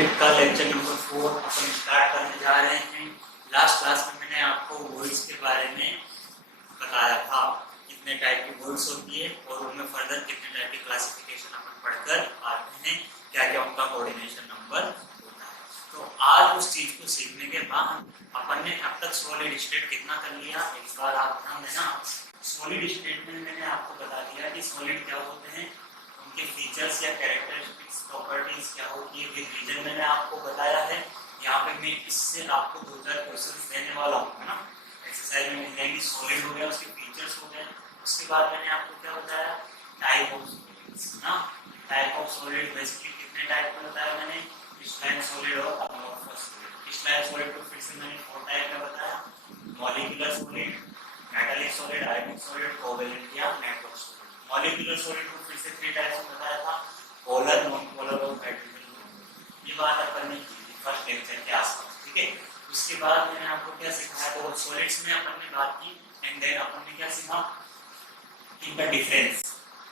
Limit का lecture number 4 अपन start करने जा रहे हैं। लास्ट क्लास में मैंने आपको वर्ड्स के बारे में बताया था, कितने टाइप की वर्ड्स होती है और उनमें फर्दर कितने टाइप की क्लासिफिकेशन अपन पढ़कर आते हैं, क्या क्या उनका कोऑर्डिनेशन नंबर होता है। तो आज उस चीज को सीखने के बाद अपन ने अब तक सॉलिड स्टेट कितना कर लिया, एक बार आप ध्यान देना। सॉलिड स्टेट में मैंने आपको बता दिया कि सॉलिड क्या होते हैं, उनके फीचर्स या कैरेक्टरिस्टिक्स प्रॉपर्टीज क्या होती है, विद रीजन मैंने आपको बताया है। यहाँ पे मैं इससे आपको 2-4 क्वेश्चंस देने वाला हूँ, है ना। एक्सरसाइज में मिलेंगी, सॉलिड हो गया, उसके फीचर्स हो गए, उसके बाद मैंने आपको क्या बताया, टाइप ऑफ सॉलिड्स ना। टाइप ऑफ सॉलिड बेसिकली कितने टाइप का बताया मैंने, क्रिस्टलाइन सॉलिड और अमोर्फस सॉलिड। क्रिस्टलाइन सॉलिड को फिर से मैंने 4 टाइप का बताया, मॉलिक्यूलर सॉलिड, मेटालिक सॉलिड, आयनिक सॉलिड, कोवैलेंट या नेटवर्क सॉलिड। मॉलिक्यूलर सॉलिड को फिर से 3 टाइप्स में बताया था, पोलर, नॉन पोलर और हाइड्रोजन। ये बात अपन ने की थी फर्स्ट लेक्चर के आसपास, ठीक है। उसके बाद मैंने आपको क्या सिखाया, तो सॉलिड्स में अपन ने बात की एंड देन अपन ने क्या सीखा, इनका डिफरेंस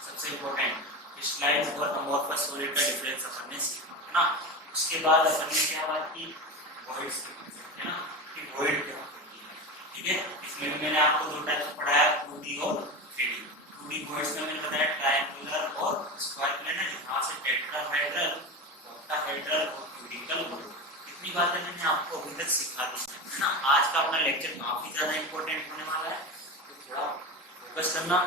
सबसे इंपॉर्टेंट, क्रिस्टलाइन और अमोर्फस सॉलिड का डिफरेंस अपन ने सीखा, है ना। उसके बाद अपन ने क्या बात की, वॉइड्स की, है ना, कि वॉइड क्या होती है, ठीक है। इसमें भी मैंने आपको 2 टाइप्स पढ़ाया, 2D और 3D। 2D वॉइड्स में मैंने बताया ट्रायंगुलर और स्क्वायर प्लेन है, जहां से टेट्राहेड्रल, ऑक्टाहेड्रल और क्यूबिकल वॉइड। इतनी बातें मैंने आपको अभी तक सिखा दी है ना। आज का अपना लेक्चर काफी ज्यादा इंपॉर्टेंट होने वाला है, तो थोड़ा फोकस करना।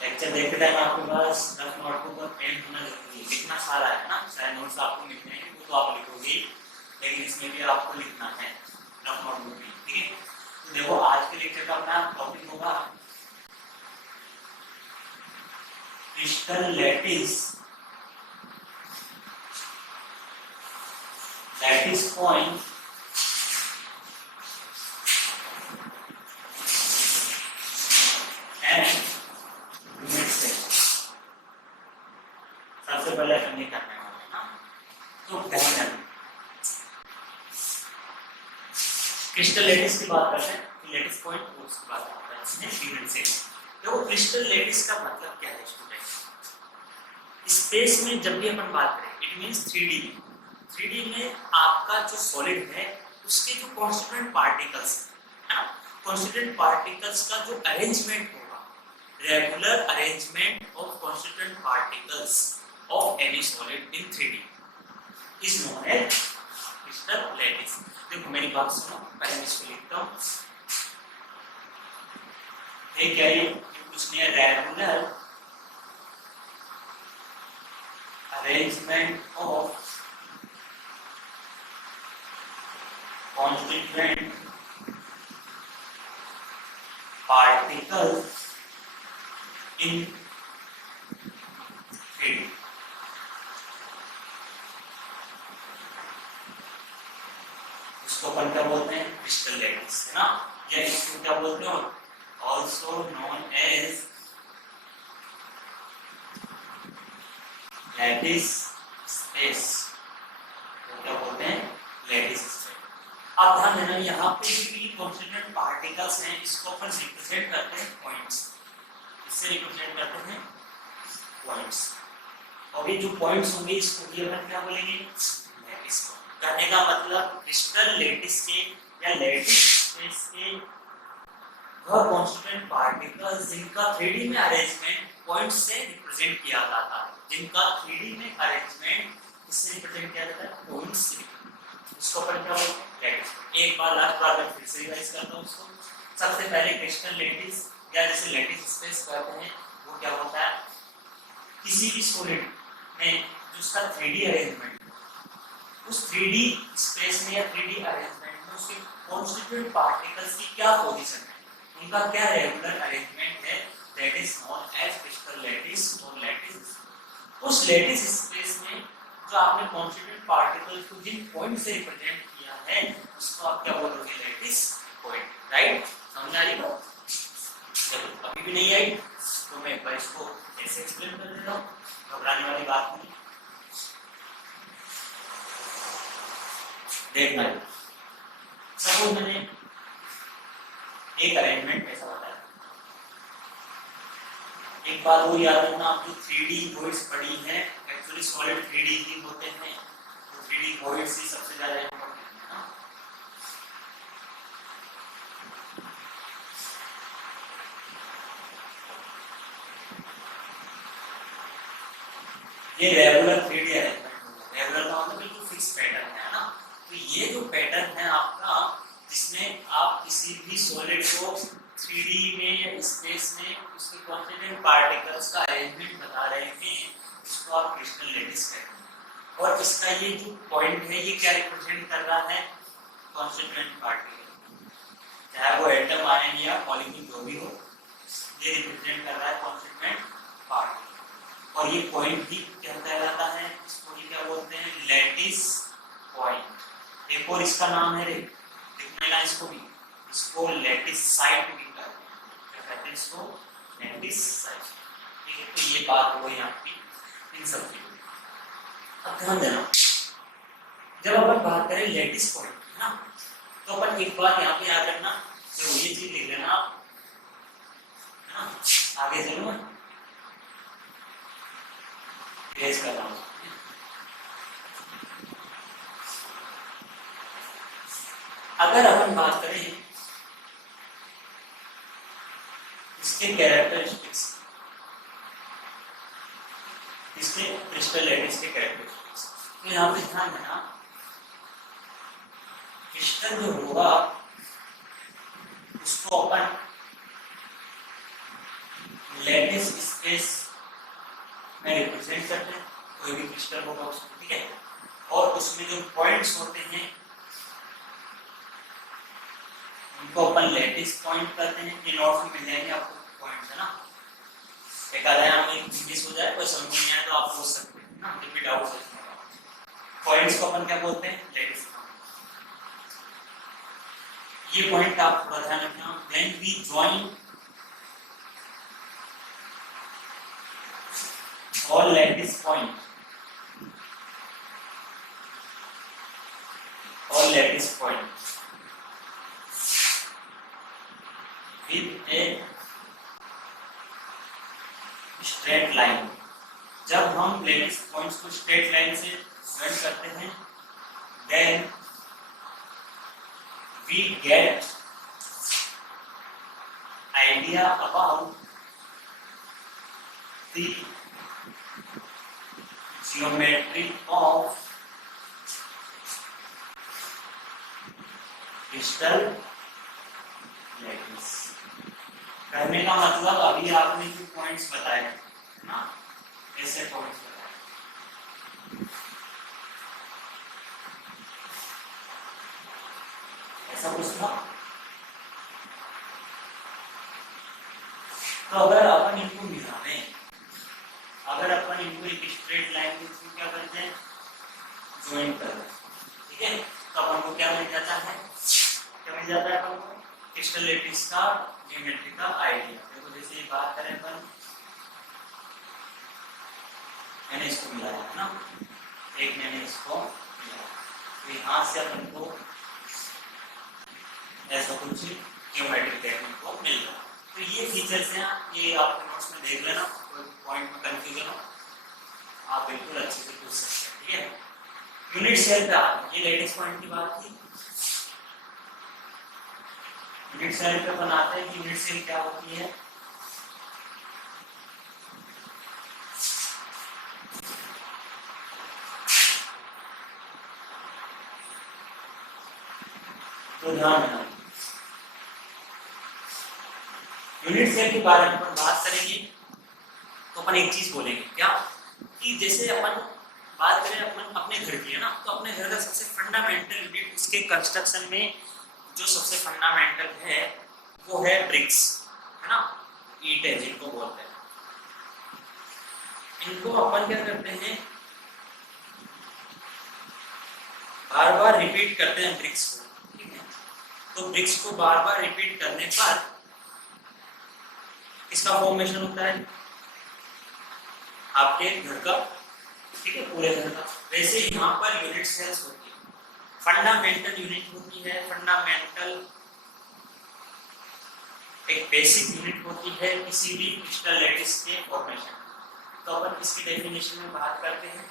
लेक्चर देखते टाइम आपके पास रफ नोटबुक और पेन होना जरूरी है। लिखना सारा है ना, सारे नोट्स आपको लिखने हैं, वो तो आप लिखोगे, लेकिन इसमें भी आपको लिखना है रफ नोटबुक में, ठीक है। तो देखो आज के लेक्चर का अपना टॉपिक होगा crystal lattice, lattice point and unit cell. सबसे पहले अपन ये करने वाले हैं ना, तो ध्यान, क्रिस्टल लैटिस की बात करते हैं, लैटिस पॉइंट और उसके बाद यूनिट सेल। देखो क्रिस्टल लैटिस का मतलब क्या है स्टूडेंट, स्पेस में जब भी अपन बात करें, इट मींस 3D में। 3D में आपका जो सॉलिड है उसके जो कॉन्स्टिट्यूएंट पार्टिकल्स है ना, कॉन्स्टिट्यूएंट पार्टिकल्स का जो अरेंजमेंट होगा, regular arrangement of constituent particles of any solid in 3D is known as crystal lattice. देखो मेरी बात सुनो, पहले इसको लिखता हूँ। ये क्या है, उसने regular arrangement of constituent particles in 3D। उसको अपन क्या बोलते हैं, क्रिस्टल लैटिस, है ना। या इसको क्या बोलते हो, also known as lattice space, क्या बोलते हैं, लैटिस स्पेस। अब ध्यान देना, यहाँ पे भी कॉन्स्टिट्यूएंट पार्टिकल्स हैं, इसको अपन रिप्रेजेंट करते हैं पॉइंट्स, इससे रिप्रेजेंट करते हैं पॉइंट्स। और ये जो पॉइंट्स होंगे इसको भी अपन क्या बोलेंगे, लैटिस। कहने का मतलब क्रिस्टल लैटिस के या लैटिस स्पेस के वह कॉन्स्टिट्यूएंट पार्टिकल्स जिनका 3D में अरेंजमेंट पॉइंट से रिप्रेजेंट किया जाता है, जिनका 3D में अरेंजमेंट इससे रिप्रेजेंट किया जाता है पॉइंट से, उसको अपन क्या बोलते हैं, लैटिस। एक बार लास्ट बार मैं फिर से रिवाइज करता हूं उसको। सबसे पहले क्रिस्टल लैटिस या जैसे लैटिस स्पेस कहते हैं, वो क्या होता है, किसी भी सॉलिड में जो उसका 3D अरेंजमेंट, उस 3D स्पेस में या 3D अरेंजमेंट में उसके कॉन्स्टिट्यूएंट पार्टिकल्स की क्या पोजीशन है, उनका क्या रेगुलर अरेंजमेंट है, that is known as crystal lattice और लैटिस। उस लैटिस स्पेस में जो आपने कॉन्स्टिट्यूएंट पार्टिकल को जिन पॉइंट से रिप्रेजेंट किया है उसको आप क्या बोलोगे, लैटिस पॉइंट, राइट। समझ आ रही बात, जब अभी भी नहीं आई तो मैं एक बार इसको ऐसे एक्सप्लेन कर देता हूँ, घबराने वाली बात नहीं। देखना, सपोज मैंने एक अरेंजमेंट ऐसा बताया, एक बात और याद रखना, आपकी 3D वॉइड्स पड़ी हैं, एक्चुअली सॉलिड 3D ही होते हैं, तो 3D वॉइड्स ही सबसे ज्यादा इंपॉर्टेंट है ना। ये रेगुलर 3D अरेंजमेंट होता है, रेगुलर का मतलब बिल्कुल फिक्स पैटर्न है ना। तो ये जो पैटर्न है आपका, जिसमें आप किसी भी सॉलिड को 3D में या स्पेस में उसके कॉन्स्टिट्यूएंट पार्टिकल्स का अरेंजमेंट बता रहे हैं, इसको आप क्रिस्टल लैटिस कहते हैं। और इसका ये जो पॉइंट है, ये क्या रिप्रेजेंट कर रहा है, कॉन्स्टिट्यूएंट पार्टिकल, चाहे वो एटम, आयन या मॉलिक्यूल जो भी हो, ये रिप्रेजेंट कर रहा है कॉन्स्टिट्यूएंट पार्टिकल। और ये पॉइंट भी क्या कहलाता है, इसको ये क्या बोलते हैं, लैटिस पॉइंट। एक और इसका नाम है, लिखने का इसको भी, इसको लैटिस साइट भी कहते हैं। क्या कहते हैं इसको, लैटिस साइट। ठीक है, तो ये बात हो गई आपकी इन सब चीजों। अब ध्यान देना, जब अपन बात करें लैटिस पॉइंट है ना, तो अपन एक बात यहाँ पे याद रखना, तो ये चीज लिख लेना आप, है ना। आगे चलो मैं पेश कर रहा हूँ। अगर अपन बात करें इसके कैरेक्टरिस्टिक्स, इसके क्रिस्टल लैटिस के कैरेक्टरिस्टिक्स, तो यहाँ पे ध्यान देना, क्रिस्टल जो होगा उसको अपन लैटिस स्पेस में रिप्रेजेंट करते हैं, कोई भी क्रिस्टल होगा उसको, ठीक है। और उसमें जो पॉइंट्स होते हैं उनको अपन लैटिस पॉइंट करते हैं। इन नोट्स में मिल जाएंगे आपको पॉइंट्स, है ना। एक आधा यहाँ में इंग्लिश हो जाए, कोई समझ नहीं आए तो आप पूछ सकते हैं ना, कोई डाउट है। पॉइंट्स को अपन क्या बोलते हैं, लैटिस पॉइंट। ये पॉइंट आप थोड़ा ध्यान रखना, when we join all lattice point, all lattice point with a straight line। जब हम लैटिस पॉइंट्स को स्ट्रेट लाइन से ज्वाइन करते हैं, then we get idea about the geometry of crystal lattice। कहने का मतलब अभी आपने जो पॉइंट्स बताए ना, ऐसे पॉइंट्स बताए, ऐसा कुछ था। तो अगर अपन इनको मिलाएं, अगर अपन इनको एक स्ट्रेट लाइन के थ्रू क्या करते हैं, ज्वाइन करते हैं, ठीक है, तो अपन को क्या मिल जाता है, क्या मिल जाता है अपन को, क्रिस्टल लैटिस का ज्योमेट्री का आइडिया। देखो जैसे ये बात करें अपन, मैंने इसको मिलाया है ना, एक मैंने इसको मिलाया, तो यहाँ से अपन को ऐसा कुछ ज्योमेट्रिक टेक्निक को मिल रहा है। तो ये फीचर्स हैं, ये आप नोट्स में देख लेना, पॉइंट में कंफ्यूजन हो आप बिल्कुल अच्छे से पूछ सकते हैं, ठीक है। यूनिट सेल का ये लैटिस पॉइंट की बात थी। यूनिट सेल पे बनाते हैं कि यूनिट सेल क्या होती है। तो ध्यान रखना, यूनिट सेल के बारे में बात करेंगे तो अपन एक चीज बोलेंगे क्या, कि जैसे अपन बात करें अपन अपने घर की, है ना, तो अपने घर का सबसे फंडामेंटल यूनिट, उसके कंस्ट्रक्शन में जो सबसे फंडामेंटल है वो है ब्रिक्स, है ना, ईंट है जिनको बोलते हैं। इनको अपन क्या करते हैं, बार बार रिपीट करते हैं ब्रिक्स को, ठीक है। तो ब्रिक्स को बार बार रिपीट करने पर इसका फॉर्मेशन होता है आपके घर का, ठीक है, पूरे घर का। वैसे यहाँ पर यूनिट सेल्स होती है, फंडामेंटल यूनिट होती है, फंडामेंटल एक बेसिक यूनिट होती है किसी भी क्रिस्टल लैटिस के फॉर्मेशन। तो अपन इसकी डेफिनेशन में बात करते हैं।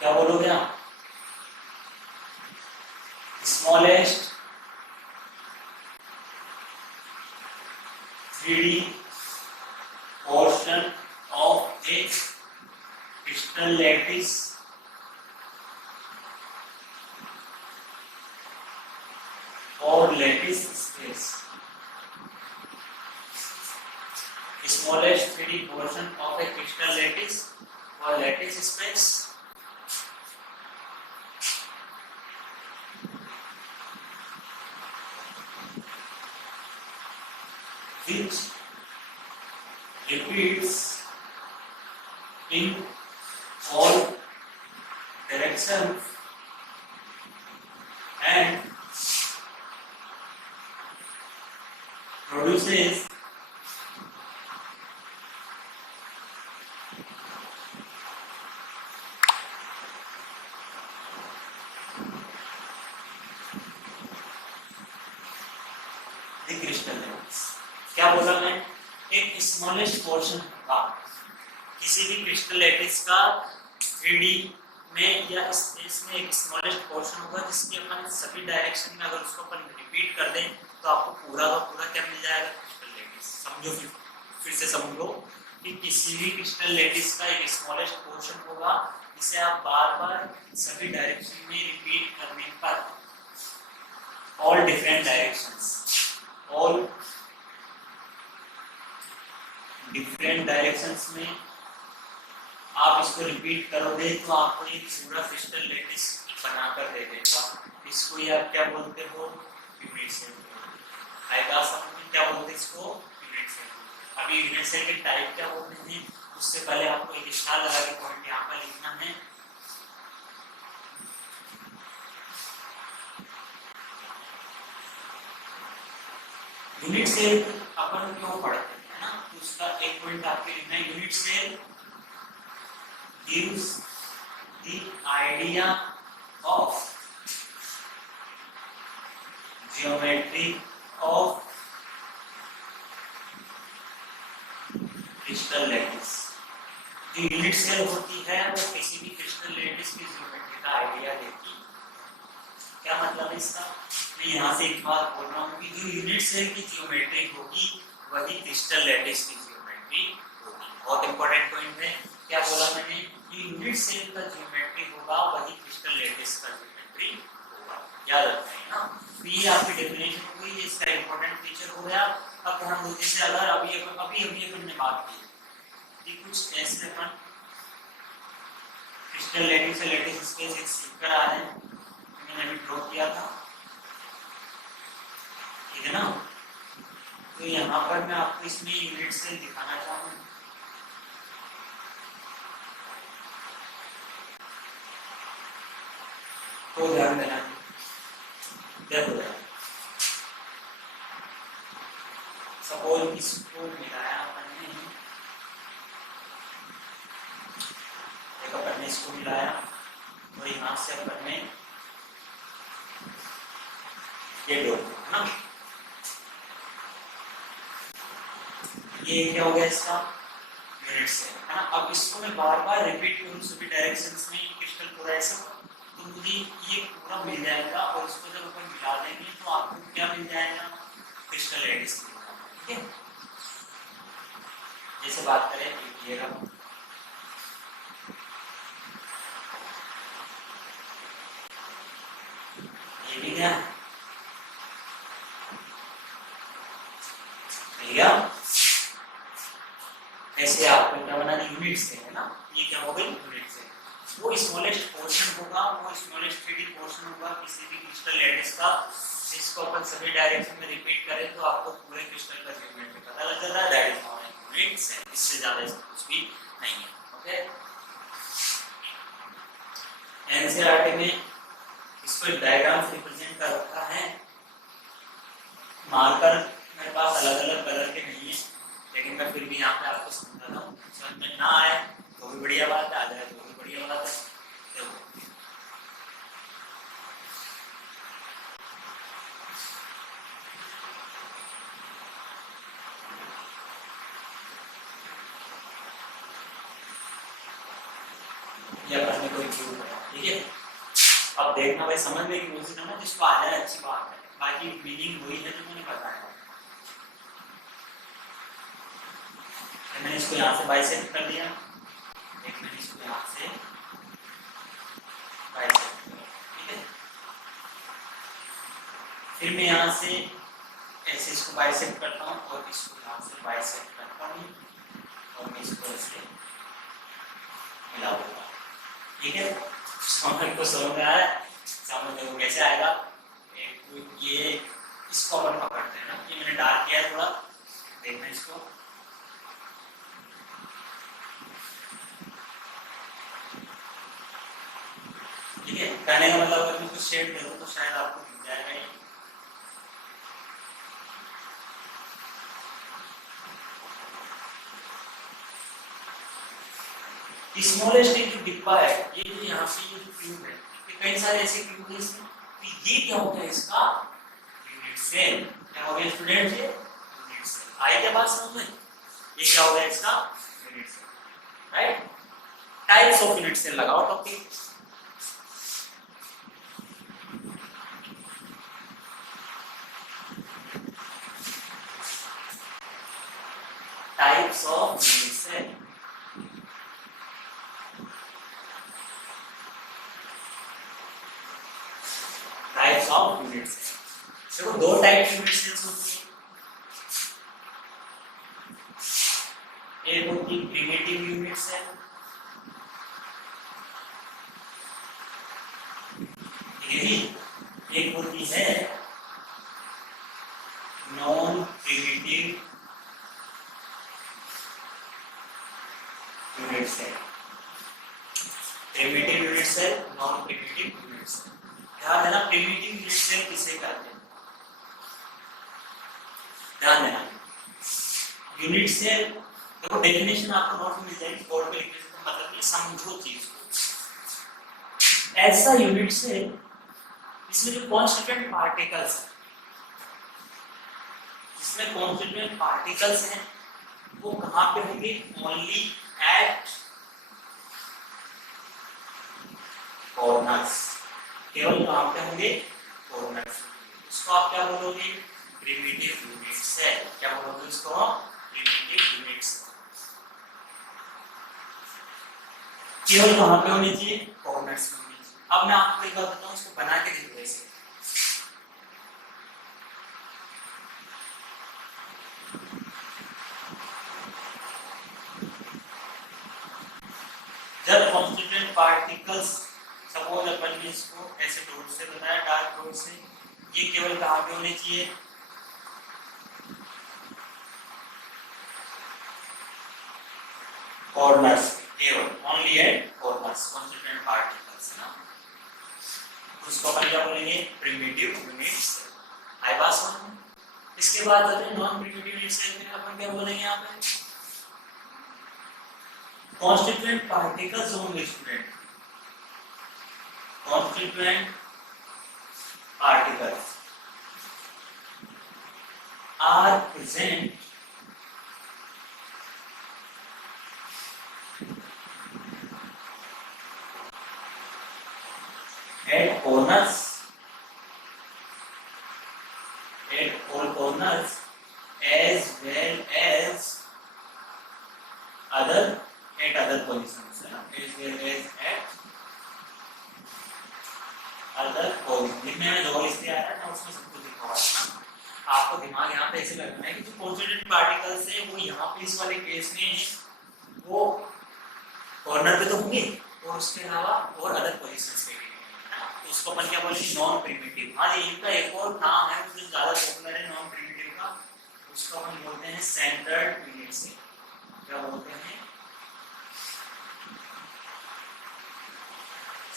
क्या बोलोगे आप? Smallest 3D portion of a crystal lattice or lattice space. Smallest 3D portion of a crystal lattice or lattice space which repeats in all directions and produces the crystal lattice। क्या बोला मैं? एक स्मॉलेस्ट पोर्शन होगा किसी भी crystal lattice का 3D में या स्पेस में, एक स्मॉलेस्ट पोर्शन होगा जिसके अपन सभी डायरेक्शन में अगर उसको अपन रिपीट कर दें तो आपको पूरा का पूरा क्या मिल जाएगा? Crystal lattice. समझो, फिर से समझो कि किसी भी क्रिस्टल लैटिस का एक स्मॉलेस्ट पोर्शन होगा जिसे आप बार-बार सभी डायरेक्शन में रिपीट करने पर ऑल डिफरेंट डायरेक्शंस में आप इसको रिपीट करोगे तो आपको ये पूरा क्रिस्टल लैटिस बनाकर दे देगा। इसको ही आप क्या बोलते हो? Unit cell. आएगा समझ में? क्या बोलते हैं इसको? Unit cell. अभी यूनिट सेल के टाइप क्या बोलते हैं उससे पहले आपको एक स्टार लगा के पॉइंट यहाँ पर लिखना है। यूनिट सेल अपन क्यों पढ़ते हैं ना, तो उसका एक पॉइंट आपके लिखना है। Unit cell gives the idea of geometry of crystal lattice। जो यूनिट सेल होती है वो किसी भी क्रिस्टल लैटिस की ज्योमेट्री का आइडिया देती है। क्या मतलब है इसका? मैं यहाँ से एक बात बोल रहा हूँ कि जो यूनिट सेल की ज्योमेट्री होगी वही क्रिस्टल लैटिस की ज्योमेट्री होगी। बहुत इंपॉर्टेंट पॉइंट है। क्या बोला मैंने? यूनिट सेल का ज्योमेट्री होगा वही क्रिस्टल लैटिस का ज्योमेट्री होगा। याद रखना है ना। तो ये आपकी डेफिनेशन हो गई, इसका इंपॉर्टेंट फीचर हो गया। अब ध्यान दो, जैसे अगर अभी अपन ने बात की कि कुछ ऐसे अपन क्रिस्टल लैटिस से लैटिस स्पेस एक सीख कर आ रहे हैं, मैंने अभी ड्रॉ किया था, ठीक है ना। तो यहाँ पर मैं आपको इसमें यूनिट सेल दिखाना चाहूँ। तो ध्यान देना, देखो सपोज इसको मिलाया अपन ने, एक अपन ने इसको मिलाया और यहाँ से अपन ने ये दो ना, ये क्या हो गया इसका? यूनिट सेल है ना। अब इसको मैं बार बार रिपीट करूँ सभी डायरेक्शंस में, क्रिस्टल पूरा ऐसा, तो मुझे ये पूरा मिल जाएगा और इसको जब अपन मिला देंगे तो आपको क्या मिल जाएगा? Crystal lattice. ठीक है, जैसे बात करें ये रहा, ये भी क्या भैया? ऐसे आपको क्या बना दी? यूनिट से है ना। ये क्या हो गई? यूनिट से। वो स्मॉलेस्ट पोर्शन होगा, वो स्मॉलेस्ट 3D पोर्शन होगा किसी भी क्रिस्टल लैटिस का, जिसको अपन सभी डायरेक्शन में रिपीट करें तो आपको पूरे क्रिस्टल का ज्योमेट्री पता लग जाता है। दैट इज नॉट यूनिट से, इससे ज्यादा कुछ भी नहीं है। ओके, एनसीईआरटी में इसको डायग्राम से रिप्रेजेंट कर रखा है। मार्कर मेरे पास अलग अलग कलर के नहीं है, लेकिन मैं फिर भी यहाँ पे आपको समझाता हूँ। समझ में ना आए तो भी बढ़िया बात है, आ जाए तो भी बढ़िया बात है। या अपन में कोई क्यूब है, ठीक है। अब देखना भाई, समझने की कोशिश करना, जिसको आ जाए अच्छी बात है, बाकी मीनिंग वही है जो मैंने बताया। मैंने इसको यहाँ से बाइसेक्ट कर दिया, एक मैंने इसको यहाँ से बाइसेक्ट किया, ठीक है। फिर मैं यहाँ से ऐसे इसको बाइसेक्ट करता हूँ और इसको यहाँ से बाइसेक्ट करता हूँ और मैं इसको ऐसे मिला दूंगा, ठीक है। समझ को समझ में आया? समझ देखो कैसे आएगा। एक ये इसको अपन पकड़ते हैं ना, ये मैंने डार्क किया है थोड़ा, देखना इसको। ठीक है, कहने का मतलब अगर मैं कुछ शेड करूँ तो शायद आपको मिल जाएगा ये। स्मॉलेस्ट एक जो डिब्बा है, ये जो यहाँ पे ये जो क्यूब है, ये कई सारे ऐसे क्यूब है इसमें, तो ये क्या होता है इसका यूनिट सेल। क्या हो गया स्टूडेंट? ये यूनिट सेल। आए क्या बात समझ में? ये क्या हो गया इसका unit cell, right. Types of unit cell लगाओ topic. Types of unit cell. Types of unit cell. देखो दो टाइप की यूनिट सेल्स होती है, एक होती है प्रिमिटिव यूनिट सेल, ठीक है जी, एक होती है non primitive unit cell. Primitive unit cell, non primitive unit cell. ध्यान देना, प्रिमिटिव यूनिट सेल किसे कहते हैं, ध्यान देना। यूनिट सेल देखो डेफिनेशन आपको नोट में मिल जाएगी, बोर्ड पे लिखने का मतलब ये समझो चीज को। ऐसा यूनिट सेल इसमें जो कॉन्स्टिट्यूएंट पार्टिकल्स है, इसमें कॉन्स्टिट्यूएंट पार्टिकल्स हैं, वो कहां पे होंगे? Only at corners. केवल कहां पे होंगे? कॉर्नर्स। इसको आप क्या बोलोगे? Primitive unit cell. क्या बोलोगे इसको? Primitive unit cell. केवल कहां पे होनी चाहिए? कॉर्नर्स में होनी चाहिए। अब मैं आपको एक बात बताऊं, इसको बना के देखो ऐसे। जब कॉन्स्टिट्यूएंट पार्टिकल्स, सपोज अपन ने इसको ऐसे डॉट से बनाया, डार्क डॉट से, ये केवल कहां पे होने चाहिए? कॉर्नर्स, केवल only at corners constituent particles है ना, उसको अपन क्या बोलेंगे? Primitive unit cell. आई बात समझ में? इसके बाद आते हैं नॉन प्रिमिटिव यूनिट सेल में, अपन क्या बोलेंगे यहाँ पे? कॉन्स्टिट्यूएंट पार्टिकल्स होंगे student, constituent particles are present at corners, at all corners as well as other positions, है ना, as well as at other positions। लिखने में जो लिखते आ रहा है ना, उसमें सब कुछ लिखा हुआ है ना। आपको दिमाग यहाँ पे ऐसे लगना है कि जो कॉन्स्टिट्यूएंट पार्टिकल्स है वो यहाँ पे इस वाले केस में वो कॉर्नर पे तो होंगे, और उसके अलावा और अदर पोजीशंस पे, उसको अपन क्या बोलेंगे? Non primitive. हाँ जी, इनका एक और नाम है जो ज्यादा पॉपुलर है नॉन प्रिमिटिव का, उसको अपन बोलते हैं सेंटर्ड यूनिट सेल। क्या बोलते हैं?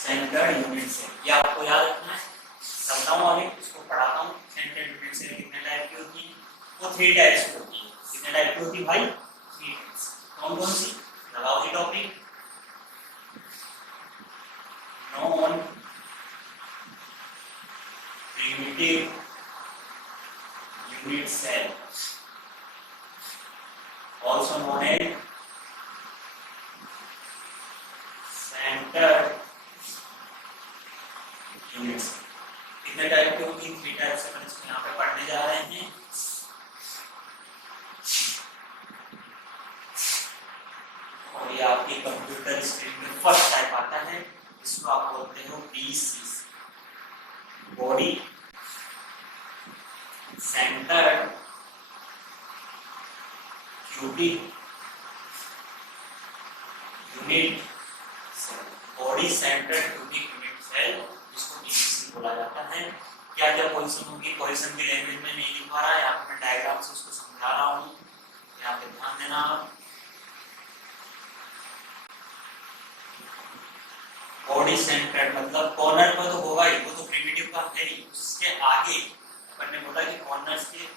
Centred unit cell. ये आपको याद रखना है। समझाता हूँ आगे, इसको पढ़ाता हूँ। सेंटर्ड यूनिट सेल कितने टाइप की होती है? वो 3 टाइप्स की होती है। कितने टाइप की होती है भाई? 3 टाइप्स। कौन कौन सी? लगाओ जी topic. Non primitive unit cell, also known as center computer screen में फर्स्ट टाइप आता है, इसको आप बोलते हो BCC, body centred cubic unit cell, body centred cubic unit cell, जिसको बीसीसी बोला जाता है। क्या क्या पोजीशन होगी, पोजीशन की लैंग्वेज में नहीं लिख पा रहा है, यहाँ पे मैं डायग्राम से उसको समझा रहा हूँ, यहाँ पे ध्यान देना। बॉडी सेंटर्ड मतलब कॉर्नर पर तो होगा ही, वो तो प्रिमिटिव का है ही, उसके आगे अपन ने बोला कि कॉर्नर्स के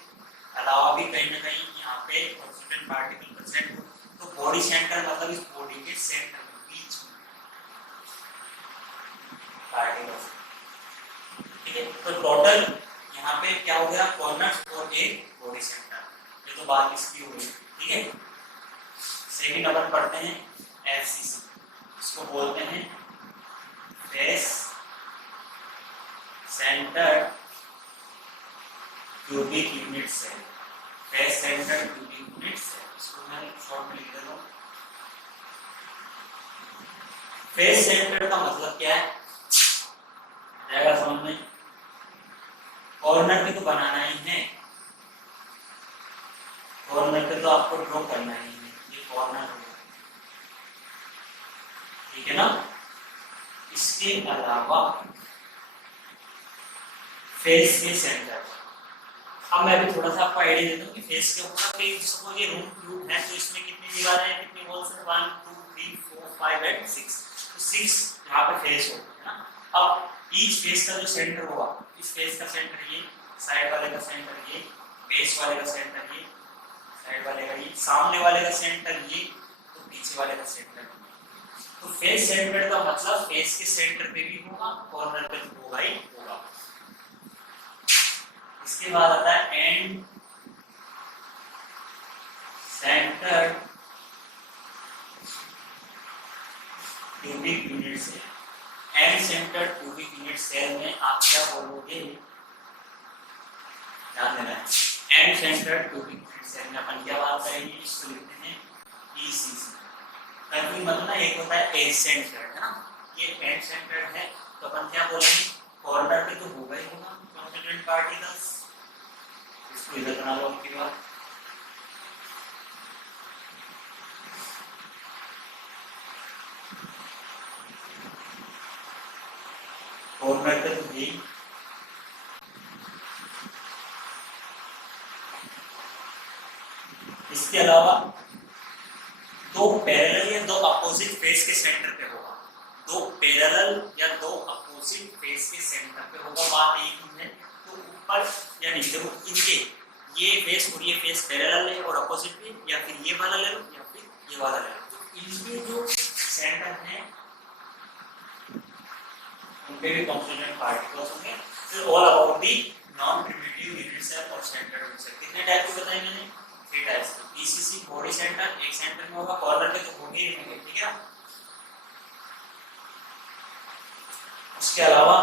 अलावा भी कहीं ना कहीं यहाँ पे कॉन्स्टिट्यूएंट पार्टिकल प्रेजेंट हो, तो बॉडी सेंटर मतलब इस बॉडी के सेंटर में बीच में पार्टिकल्स, ठीक है। तो टोटल यहाँ पे क्या हो गया, कॉर्नर्स और एक बॉडी सेंटर, ये तो बात इसकी हुई, ठीक है। सेकंड अपन पढ़ते हैं एफसीसी, इसको बोलते हैं face centre cubic unit cell, face centre cubic unit cell, इसको मैं शॉर्ट में लिख देता हूं। फेस सेंटर का मतलब क्या है, आएगा समझ में। कॉर्नर पे तो बनाना ही है, कॉर्नर पे तो आपको ड्रॉ करना ही है, ये कॉर्नर है, ठीक है ना। इसके अलावा फेस के सेंटर, अब मैं भी थोड़ा सा आपको आइडिया देता हूँ कि फेस के ऊपर पे सपोज ये रूम क्यूब है, तो इसमें कितनी दीवारें हैं, कितनी वॉल्स हैं, 1 2 3 4 5 एंड 6, तो 6 यहाँ पे फेस होगा, है ना। अब ईच फेस का जो सेंटर होगा, इस फेस का सेंटर ये, साइड वाले का सेंटर ये, बेस वाले का सेंटर ये, साइड वाले का ये, सामने वाले का सेंटर ये, तो पीछे वाले का सेंटर ये। तो फेस सेंटर का मतलब फेस के सेंटर पे भी होगा, कॉर्नर पे तो होगा ही होगा। इसके बाद आता है end centre cubic unit cell, end centre cubic unit cell में आप क्या बोलोगे, ध्यान देना है। End centre cubic unit cell में अपन क्या बात करेंगे, इसको लिखते हैं ईसीसी। कंफ्यूज मत होना, एक होता है एज सेंटर, है ना, ये एंड सेंटर है, तो अपन क्या बोलेंगे, कॉर्नर पे तो होगा ही होगा कॉन्स्टिट्यूएंट पार्टिकल्स, इसको इधर बना लो उसके बाद। कॉर्नर पे तो यही, इसके अलावा दो पैरेलल या दो अपोजिट फेस के सेंटर पे होगा, दो पैरेलल या दो अपोजिट फेस के सेंटर पे होगा, बात एक है। तो ऊपर या नीचे इनके ये फेस और ये फेस पैरेलल है और अपोजिट में, या फिर ये वाला ले लो या फिर ये वाला ले लो, तो इनके जो सेंटर हैं उनके भी कॉन्स्टिट्यूएंट पार्टिकल्स होंगे। फिर all about the non primitive unit cell और सेंटर यूनिट सेल, कितने टाइप के बताए मैंने, 3 टाइप्स। बीसीसी बॉडी सेंटर एक सेंटर में होगा, कॉर्नर पे तो होंगे ही होंगे, ठीक है। उसके अलावा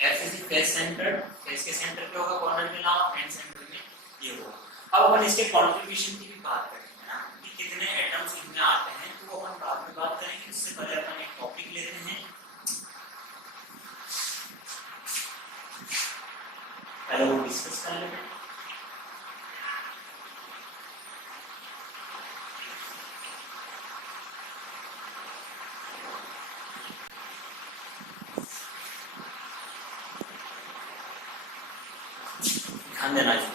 एफसीसी फेस सेंटर, फेस के सेंटर पे होगा, कॉर्नर पे ना हो, एंड सेंटर में ये होगा। अब अपन इसके कंट्रीब्यूशन की भी बात करेंगे ना, कि कितने एटम्स इनमें आते हैं, तो वो अपन बाद में बात करेंगे। इससे पहले अपन एक टॉपिक लेते हैं, पहले वो डिस्कस कर लेते हैं। ध्यान देना जी,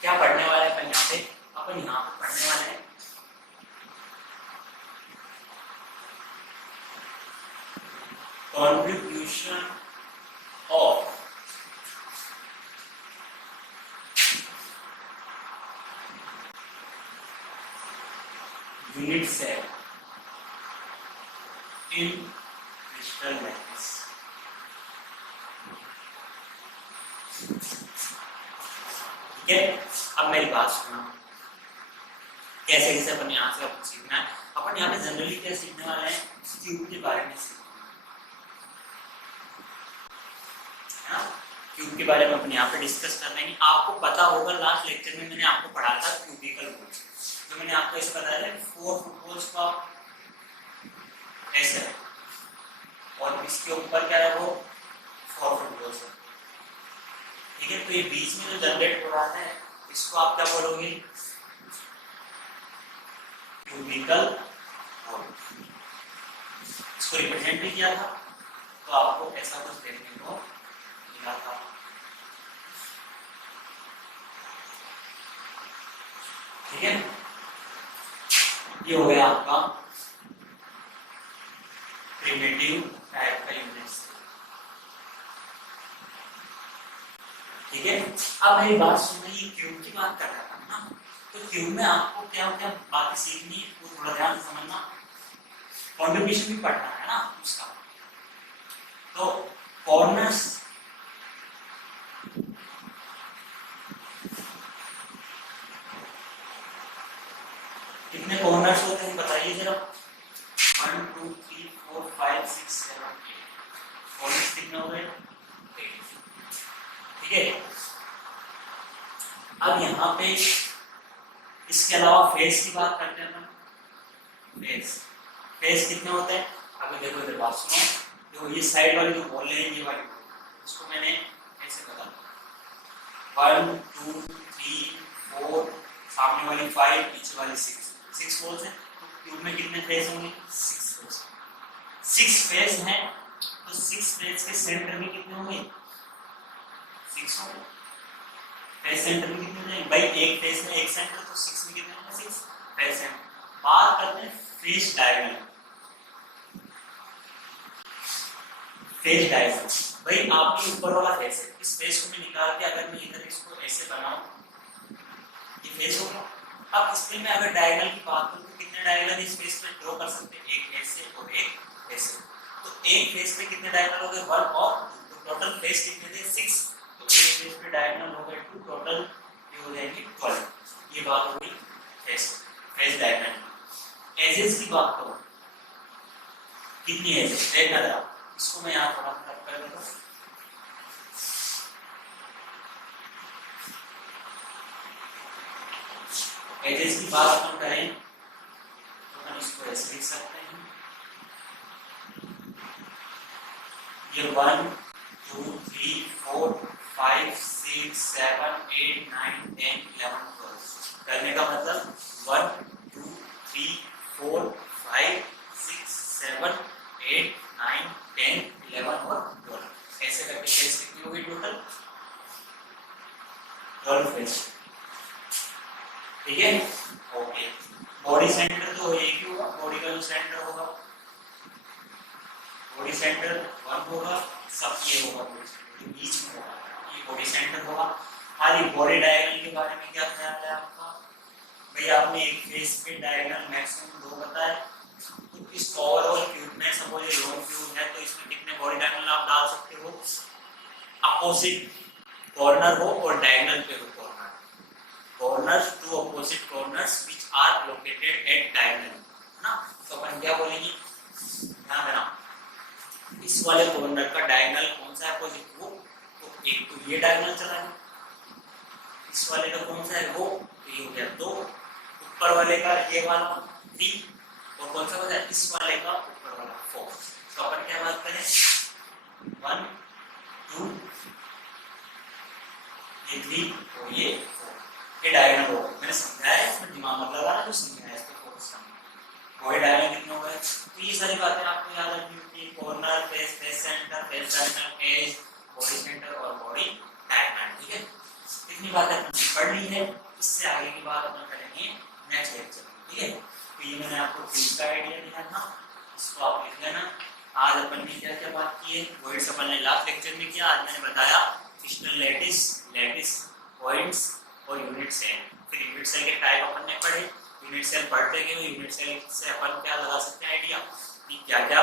क्या पढ़ने वाले हैं अपन यहाँ पे, अपन यहाँ पे पढ़ने वाले हैं contribution of unit cell in crystal lattice। ठीक है, अब मेरी बात सुनो, कैसे कैसे अपन यहाँ से अपन सीखना है। अपन यहाँ पे जनरली क्या सीखने वाले हैं, क्यूब के बारे में सीखना है, क्यूब के बारे में अपन यहाँ पे डिस्कस कर रहे हैं। आपको पता होगा लास्ट लेक्चर में मैंने आपको पढ़ाया था क्यूबिकल बॉल, जो मैंने आपको ऐसे बताया था 4 फुटबॉल्स का ऐसे है, और इसके ऊपर क्या है वो 4 फुट है। ठीक है, तो ये बीच में जो जनरेट हो रहा है इसको आप क्या बोलोगे, क्यूबिकल वॉल्यूम। इसको रिप्रेजेंट भी किया था तो आपको ऐसा कुछ देखने को मिला था। ठीक है, ये हो गया आपका प्रिमिटिव टाइप का यूनिट। ठीक है, अब मेरी बात सुनिए, क्यूब की बात कर रहा था ना, तो क्यूब में आपको क्या क्या बातें सीखनी है वो थोड़ा ध्यान से समझना, कॉन्ट्रीब्यूशन भी पढ़ना है ना उसका। तो कॉर्नर्स कितने कॉर्नर्स होते हैं बताइए जरा। 1 2 3 4 5 6 7 8 कॉर्नर्स कितने हो गए, 8। ठीक है, अब यहाँ पे इसके अलावा फेस की बात करते हैं अपन। फेस कितने होते हैं, अभी देखो इधर बात सुनो, देखो ये साइड वाली जो बॉल है ये वाली, इसको मैंने ऐसे बता 1 2 3 4, सामने वाली 5, पीछे वाली 6 बॉल्स हैं। तो क्यूब में कितने फेस होंगे, 6 फेस। 6 फेस हैं तो 6 फेस के सेंटर में कितने होंगे, 6 होंगे। फेस सेंटर में कितने होंगे भाई, एक फेस में एक सेंटर, तो 6 में कितने होंगे, 6 फेस सेंटर। बात करते हैं फेस डायगोनल। फेस डायगोनल भाई आपके ऊपर वाला फेस है, इस फेस को मैं निकाल के अगर मैं इधर इसको ऐसे बनाऊं, ये फेस होगा। अब इसमें मैं अगर डायगोनल की बात करूं तो कितने डायगोनल इस फेस पे ड्रॉ कर सकते हैं, एक ऐसे और एक ऐसे। तो एक फेस पे कितने डायगोनल हो गए, 1 और 2, तो टोटल फेस कितने थे, 6। तो एक फेस पे डायगोनल हो गए 2, टोटल ये हो जाएंगे 12। ये बात हो गई फेस डायगोनल। एजेस की बात करो, कितनी एजेस देखना जरा, इसको मैं यहाँ थोड़ा कट कर देता हूँ। एजेस की बात अपन करें तो हम इसको ऐसे लिख सकते हैं, ये 1 2 3 4 5 6 7 8 9 10 11 12 करने का मतलब 1 2 3 4 5 6 7 8 9 10 11 और 12 ऐसे करके फेस कितनी होगी टोटल, 12 फेस। ठीक है, ओके। बॉडी सेंटर तो एक ही होगा, बॉडी का जो सेंटर होगा, बॉडी सेंटर 1 होगा, सब ये होगा बीच में होगा, ये बॉडी सेंटर होगा। खाली बॉडी डायगोनल के बारे में क्या ख्याल है आपका, भाई आपने एक फेस पे डायगोनल मैक्सिमम 2 बताए, तो इस ओवरऑल क्यूब में सपोज ये लॉन्ग क्यूब है तो इसमें कितने बॉडी डायगोनल आप डाल सकते हो, अपोजिट कॉर्नर हो और डायगोनल पे हो corners to opposite corners which are located at diagonal, है ना। तो अपन क्या बोलेंगे, ध्यान देना, इस वाले कॉर्नर का डायगोनल कौन सा है, अपोजिट वो, तो एक तो ये डायगोनल चला है, इस वाले का कौन सा है वो, तो ये हो गया 2, ऊपर वाले का ये वाला 3, और कौन सा बचा इस वाले का ऊपर वाला 4। तो अपन क्या बात करें, 1 2 ये 3 और ये 4, ये डायगोनल होगा। मैंने समझाया है, इसमें दिमाग मत लगाना, जो समझाया है इस पे फोकस करना। बॉडी डायगोनल कितने हो गए, तो ये सारी बातें आपको याद रखनी होती है, corner, face, face centre, face diagonal, edge, body centre और बॉडी डायगोनल। ठीक है, इतनी बातें आपने पढ़ ली है, इससे आगे की बात अपन करेंगे नेक्स्ट लेक्चर में। ठीक है, तो ये मैंने आपको फीस का आइडिया दिया था, इसको आप लिख लेना। आज अपन ने क्या क्या बात की है, वर्ड्स अपन ने लास्ट लेक्चर में किया, आज मैंने बताया फिशनल लैटिस, लैटिस पॉइंट्स और यूनिट सेल। फिर यूनिट सेल के टाइप अपन ने पढ़े, यूनिट सेल पढ़ते गए, यूनिट सेल से अपन क्या लगा सकते हैं आइडिया कि क्या क्या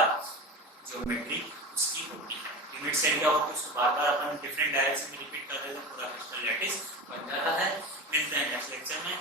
ज्योमेट्री उसकी होती है। यूनिट सेल क्या होती है उसको बार-बार अपन डिफरेंट डायरेक्शन में रिपीट कर देते हैं, पूरा फिशनल लैटिस बन जाता है। मिलते हैं नेक्स्ट लेक्चर में।